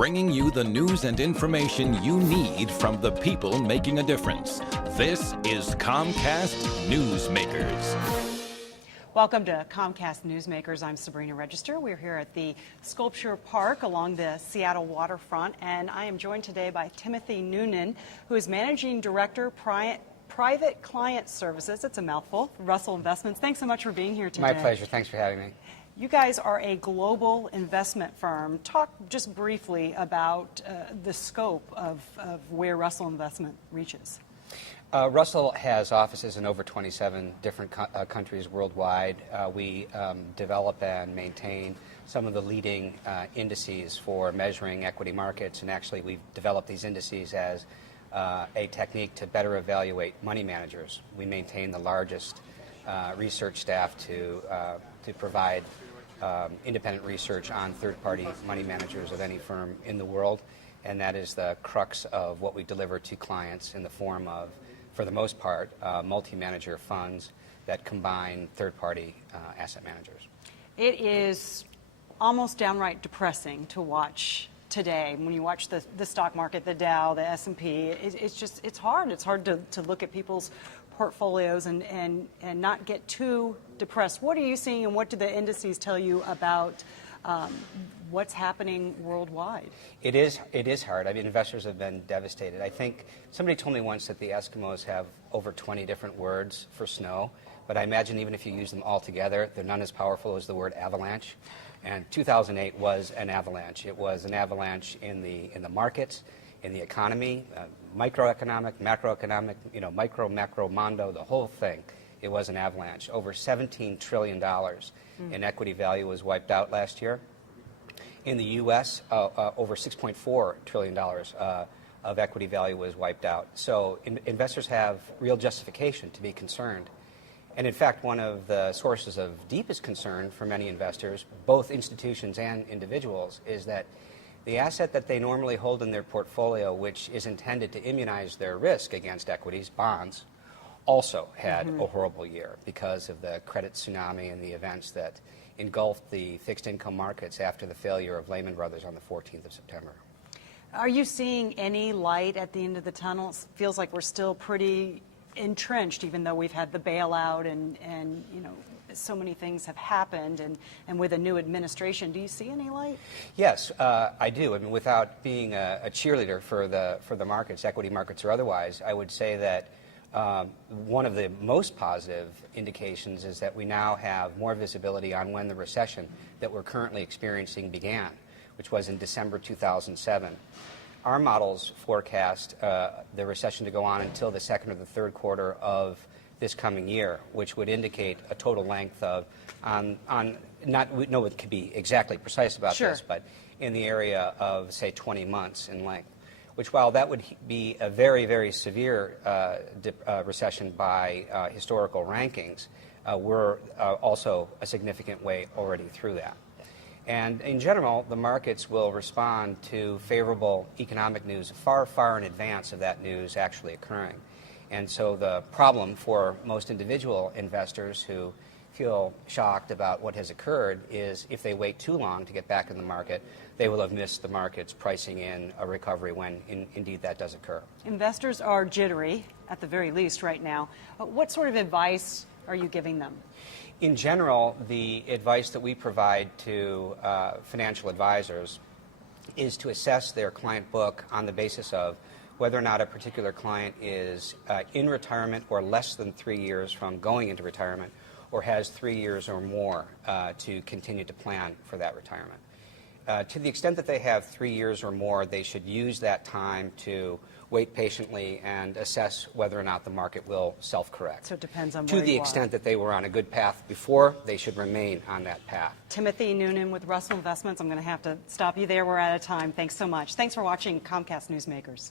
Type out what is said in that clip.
bringing you the news and information you need from the people making a difference. This is Comcast Newsmakers. Welcome to Comcast Newsmakers. I'm Sabrina Register. We're here at the Sculpture Park along the Seattle waterfront, and I am joined today by Timothy Noonan, who is Managing Director, Private Client Services. It's a mouthful. Russell Investments. Thanks so much for being here today. My pleasure. Thanks for having me. You guys are a global investment firm. Talk just briefly about the scope of where Russell Investment reaches. Russell has offices in over 27 different countries worldwide. We develop and maintain some of the leading indices for measuring equity markets, and actually we've developed these indices as a technique to better evaluate money managers. We maintain the largest research staff to provide independent research on third-party money managers of any firm in the world, and that is the crux of what we deliver to clients in the form of, for the most part, multi-manager funds that combine third-party asset managers. It is almost downright depressing to watch today. When you watch the stock market, the Dow, the S&P, it's hard. It's hard to look at people's portfolios and not get too depressed. What are you seeing, and what do the indices tell you about what's happening worldwide? It is hard. I mean, investors have been devastated. I think somebody told me once that the Eskimos have over 20 different words for snow, but I imagine even if you use them all together, they're none as powerful as the word avalanche. And 2008 was an avalanche. It was an avalanche in the markets, in the economy, microeconomic, macroeconomic, micro, macro, mondo, the whole thing. It was an avalanche. Over $17 trillion in equity value was wiped out last year. In the U.S., over $6.4 trillion of equity value was wiped out. So investors have real justification to be concerned. And in fact, one of the sources of deepest concern for many investors, both institutions and individuals, is that the asset that they normally hold in their portfolio, which is intended to immunize their risk against equities, bonds, also had a horrible year because of the credit tsunami and the events that engulfed the fixed income markets after the failure of Lehman Brothers on the 14th of September. Are you seeing any light at the end of the tunnel? It feels like we're still pretty entrenched, even though we've had the bailout and so many things have happened, and with a new administration. Do you see any light? Yes, I do. I mean, without being a cheerleader for the markets, equity markets or otherwise, I would say that one of the most positive indications is that we now have more visibility on when the recession that we're currently experiencing began, which was in December 2007. Our models forecast the recession to go on until the second or the third quarter of this coming year, which would indicate a total length of, it could be exactly precise about this, but in the area of, say, 20 months in length, which, while that would be a very, very severe recession by historical rankings, we're also a significant way already through that. And in general, the markets will respond to favorable economic news far, far in advance of that news actually occurring. And so the problem for most individual investors who feel shocked about what has occurred is if they wait too long to get back in the market, they will have missed the markets pricing in a recovery when indeed that does occur. Investors are jittery, at the very least right now. What sort of advice are you giving them? In general, the advice that we provide to financial advisors is to assess their client book on the basis of whether or not a particular client is in retirement or less than 3 years from going into retirement, or has 3 years or more to continue to plan for that retirement. To the extent that they have 3 years or more, they should use that time to wait patiently and assess whether or not the market will self-correct. So it depends on where you are. To the extent that they were on a good path before, they should remain on that path. Timothy Noonan with Russell Investments. I'm going to have to stop you there. We're out of time. Thanks so much. Thanks for watching Comcast Newsmakers.